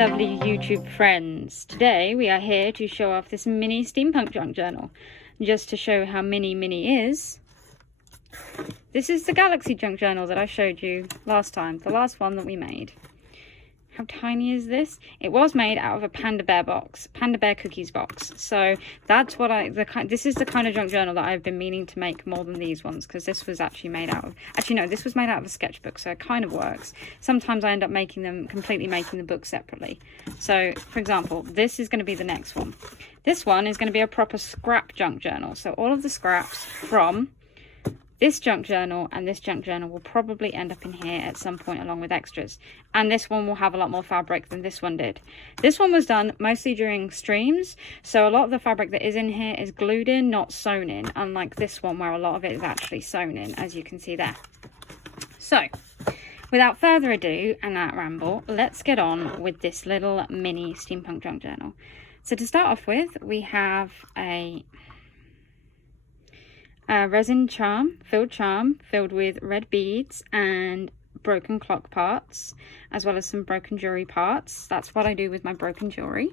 lovely YouTube friends. Today we are here to show off this mini steampunk junk journal. Just to show how mini is, this is the Galaxy junk journal that I showed you last time, the last one that we made. How tiny is this? It was made out of a Panda Bear box, Panda Bear cookies box. So that's what this is the kind of junk journal that I've been meaning to make more than these ones, because this was actually made out of, no, this was made out of a sketchbook, so it kind of works. Sometimes I end up completely making the book separately. So for example, this is going to be the next one. This one is going to be a proper scrap junk journal. So all of the scraps from this junk journal and this junk journal will probably end up in here at some point along with extras. And this one will have a lot more fabric than this one did. This one was done mostly during streams, so a lot of the fabric that is in here is glued in, not sewn in, unlike this one where a lot of it is actually sewn in, as you can see there. So, without further ado and that ramble, let's get on with this little mini steampunk junk journal. So to start off with, we have a resin charm filled with red beads and broken clock parts, as well as some broken jewelry parts. That's what I do with my broken jewelry.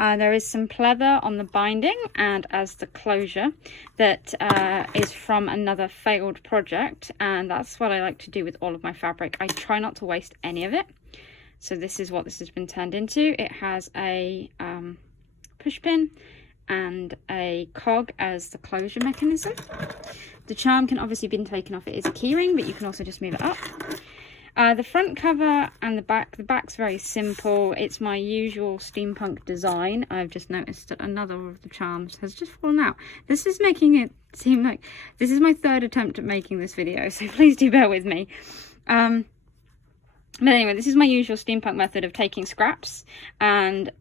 There is some pleather on the binding and as the closure that is from another failed project, and that's what I like to do with all of my fabric. I try not to waste any of it. So this is what this has been turned into. It has a push pin and a cog as the closure mechanism. The charm can obviously be taken off. It is a keyring, but you can also just move it up. The front cover and the back's very simple. It's my usual steampunk design. I've just noticed that another of the charms has just fallen out. This is making it seem like this is my third attempt at making this video, so please do bear with me. But anyway, this is my usual steampunk method of taking scraps and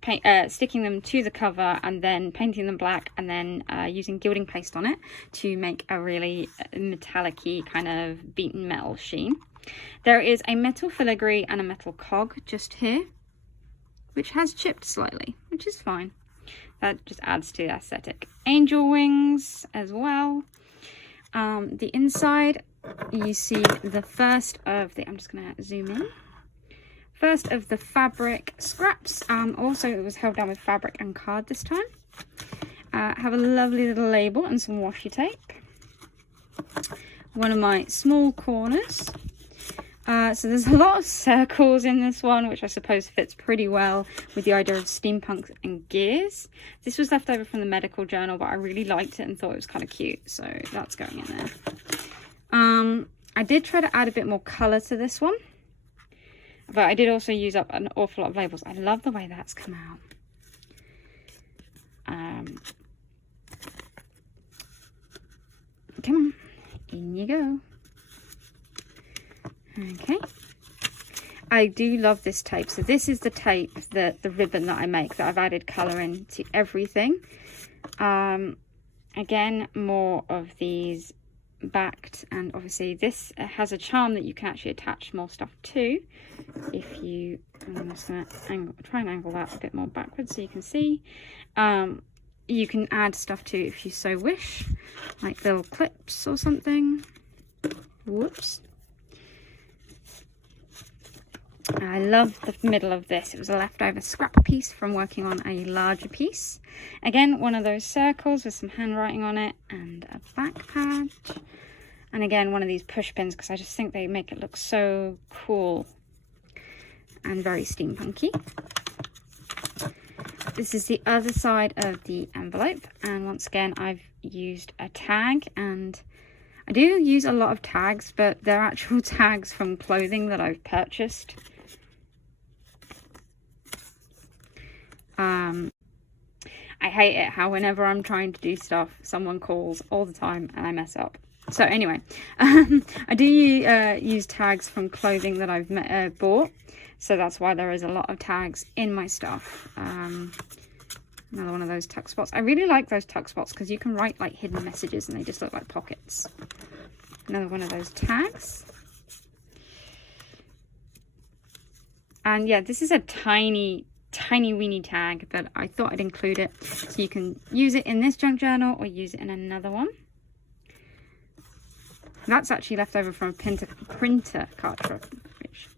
sticking them to the cover and then painting them black and then using gilding paste on it to make a really metallic-y kind of beaten metal sheen. There is a metal filigree and a metal cog just here, which has chipped slightly, which is fine. That just adds to the aesthetic. Angel wings as well. The inside, you see the first of the, I'm just going to zoom in. First of the fabric scraps. Also, it was held down with fabric and card this time. Have a lovely little label and some washi tape. One of my small corners. So there's a lot of circles in this one, which I suppose fits pretty well with the idea of steampunk and gears. This was left over from the medical journal, but I really liked it and thought it was kind of cute, so that's going in there. I did try to add a bit more colour to this one, but I did also use up an awful lot of labels. I love the way that's come out. Come on, in you go. Okay, I do love this tape. So this is the tape, the ribbon that I make, that I've added colour into everything. Again, more of these backed, and obviously this has a charm that you can actually attach more stuff to. If you, I'm just going to try and angle that a bit more backwards so you can see. You can add stuff to if you so wish, like little clips or something. Whoops. I love the middle of this. It was a leftover scrap piece from working on a larger piece. Again, one of those circles with some handwriting on it and a back patch. And again, one of these push pins, because I just think they make it look so cool and very steampunky. This is the other side of the envelope, and once again I've used a tag, and I do use a lot of tags, but they're actual tags from clothing that I've purchased. I hate it how whenever I'm trying to do stuff, someone calls all the time and I mess up. So anyway, I do use tags from clothing that I've bought, so that's why there is a lot of tags in my stuff. Another one of those tuck spots. I really like those tuck spots because you can write like hidden messages and they just look like pockets. Another one of those tags. And yeah, this is a tiny weeny tag, but I thought I'd include it so you can use it in this junk journal or use it in another one. That's actually left over from a printer cartridge.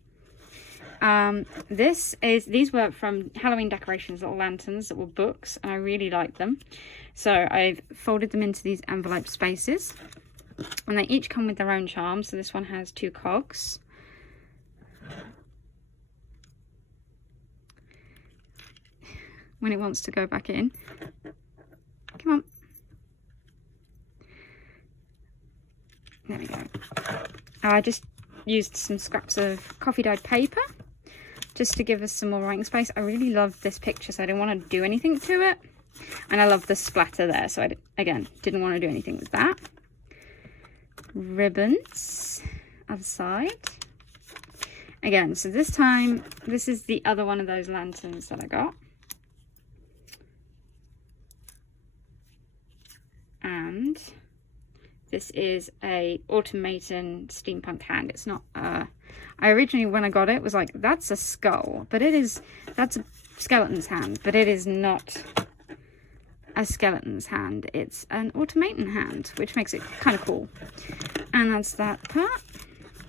These were from Halloween decorations, little lanterns that were books, and I really like them. So I've folded them into these envelope spaces, and they each come with their own charm. So this one has 2 cogs. When it wants to go back in, come on. There we go. I just used some scraps of coffee dyed paper just to give us some more writing space. I really love this picture, so I didn't want to do anything to it. And I love the splatter there, so I, again, didn't want to do anything with that. Ribbons, other side. Again, so this time, this is the other one of those lanterns that I got. And this is a automaton steampunk hand. It's not, I originally, when I got it, was like, that's a skull, but that's a skeleton's hand, but it is not a skeleton's hand. It's an automaton hand, which makes it kind of cool. And that's that part.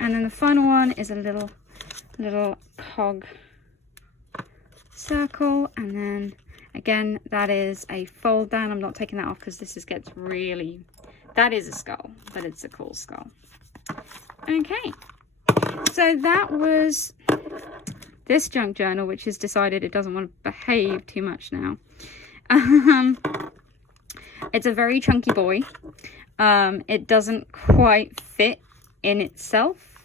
And then the final one is a little cog circle. And then again, that is a fold down. I'm not taking that off because this gets really, that is a skull, but it's a cool skull. Okay, so that was this junk journal, which has decided it doesn't want to behave too much now. It's a very chunky boy. It doesn't quite fit in itself,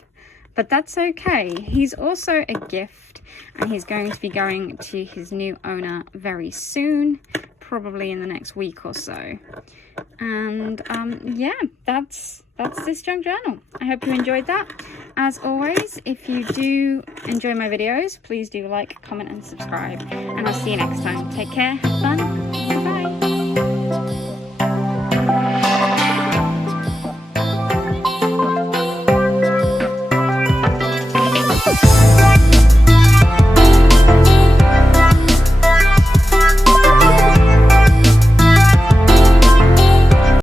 but that's okay. He's also a gift, and he's going to be going to his new owner very soon, probably in the next week or so. And yeah, that's this junk journal. I hope you enjoyed that. As always, if you do enjoy my videos, please do like, comment and subscribe, and I'll see you next time. Take care, have fun, bye bye.